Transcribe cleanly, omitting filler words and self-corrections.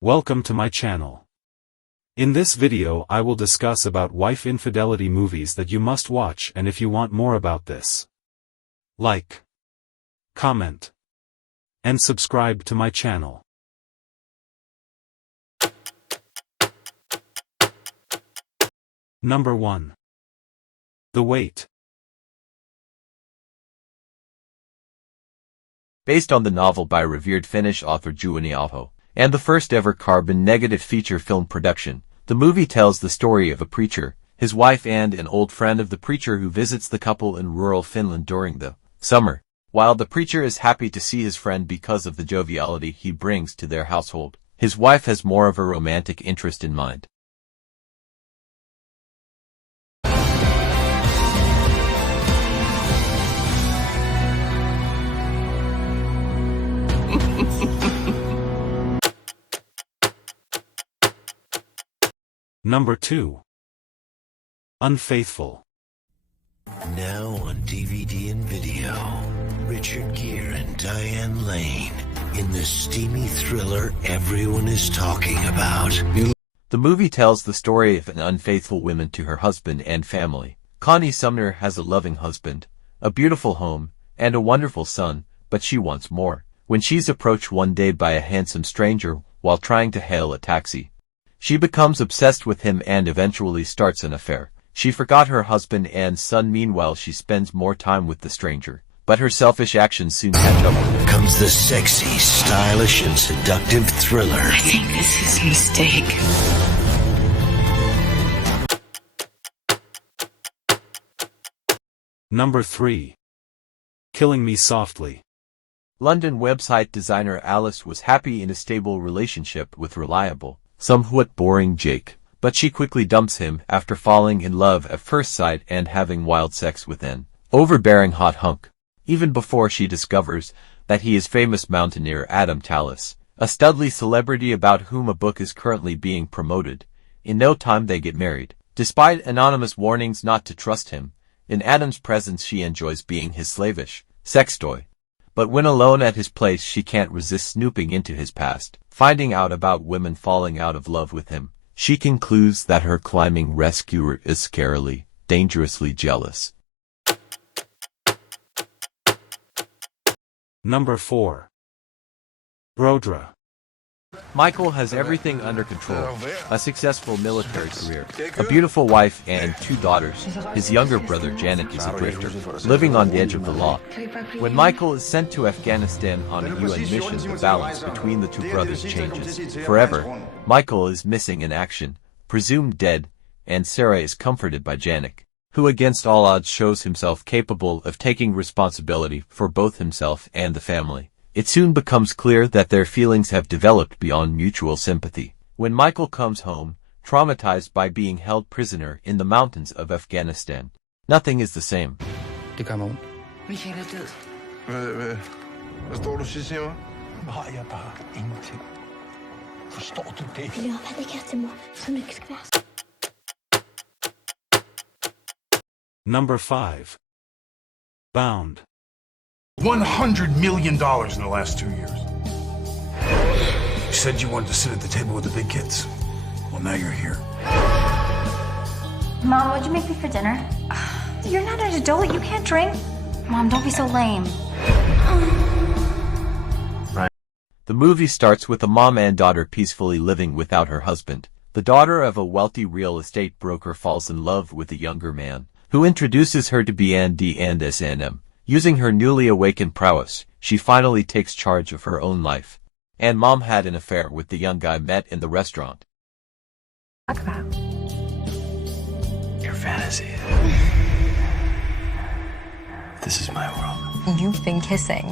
Welcome to my channel. In this video I will discuss about wife infidelity movies that you must watch, and if you want more about this, like, comment, and subscribe to my channel. Number 1. The Wait. Based on the novel by revered Finnish author Juhani Aho, and the first-ever carbon-negative feature film production, the movie tells the story of a preacher, his wife and an old friend of the preacher who visits the couple in rural Finland during the summer. While the preacher is happy to see his friend because of the joviality he brings to their household, his wife has more of a romantic interest in mind. Number 2. Unfaithful. Now on DVD and video, Richard Gere and Diane Lane in the steamy thriller everyone is talking about. The movie tells the story of an unfaithful woman to her husband and family. Connie Sumner has a loving husband, a beautiful home, and a wonderful son, but she wants more. When she's approached one day by a handsome stranger while trying to hail a taxi, she becomes obsessed with him and eventually starts an affair. She forgot her husband and son. Meanwhile, she spends more time with the stranger, but her selfish actions soon catch up. Comes the sexy, stylish, and seductive thriller. I think this is a mistake. Number 3. Killing Me Softly. London website designer Alice was happy in a stable relationship with reliable, somewhat boring Jake, but she quickly dumps him after falling in love at first sight and having wild sex with an overbearing hot hunk. Even before she discovers that he is famous mountaineer Adam Tallis, a studly celebrity about whom a book is currently being promoted. In no time they get married. Despite anonymous warnings not to trust him, in Adam's presence she enjoys being his slavish sex toy. But when alone at his place she can't resist snooping into his past. Finding out about women falling out of love with him, she concludes that her climbing rescuer is scarily, dangerously jealous. Number 4. Brodra. Michael has everything under control: a successful military career, a beautiful wife and 2 daughters. His younger brother Janet is a drifter, living on the edge of the law. When Michael is sent to Afghanistan on a UN mission, the balance between the 2 brothers changes forever. Michael is missing in action, presumed dead, and Sarah is comforted by Janet, who against all odds shows himself capable of taking responsibility for both himself and the family. It soon becomes clear that their feelings have developed beyond mutual sympathy. When Michael comes home, traumatized by being held prisoner in the mountains of Afghanistan, nothing is the same. Det gør mig ondt. Michael er død. Hvad står du siger til mig? Nu har jeg bare ingenting. Forstår du det? Jeg har ikke kæreste mor, som ikke skal være. Number 5. Bound. $100 million in the last 2 years. You said you wanted to sit at the table with the big kids. Well, now you're here. Mom, what'd you make me for dinner? You're not an adult, you can't drink. Mom, don't be so lame. The movie starts with a mom and daughter peacefully living without her husband. The daughter of a wealthy real estate broker falls in love with a younger man, who introduces her to B&D and S&M. Using her newly awakened prowess, she finally takes charge of her own life. And mom had an affair with the young guy met in the restaurant. Talk about Your fantasy. This is my world. You've been kissing.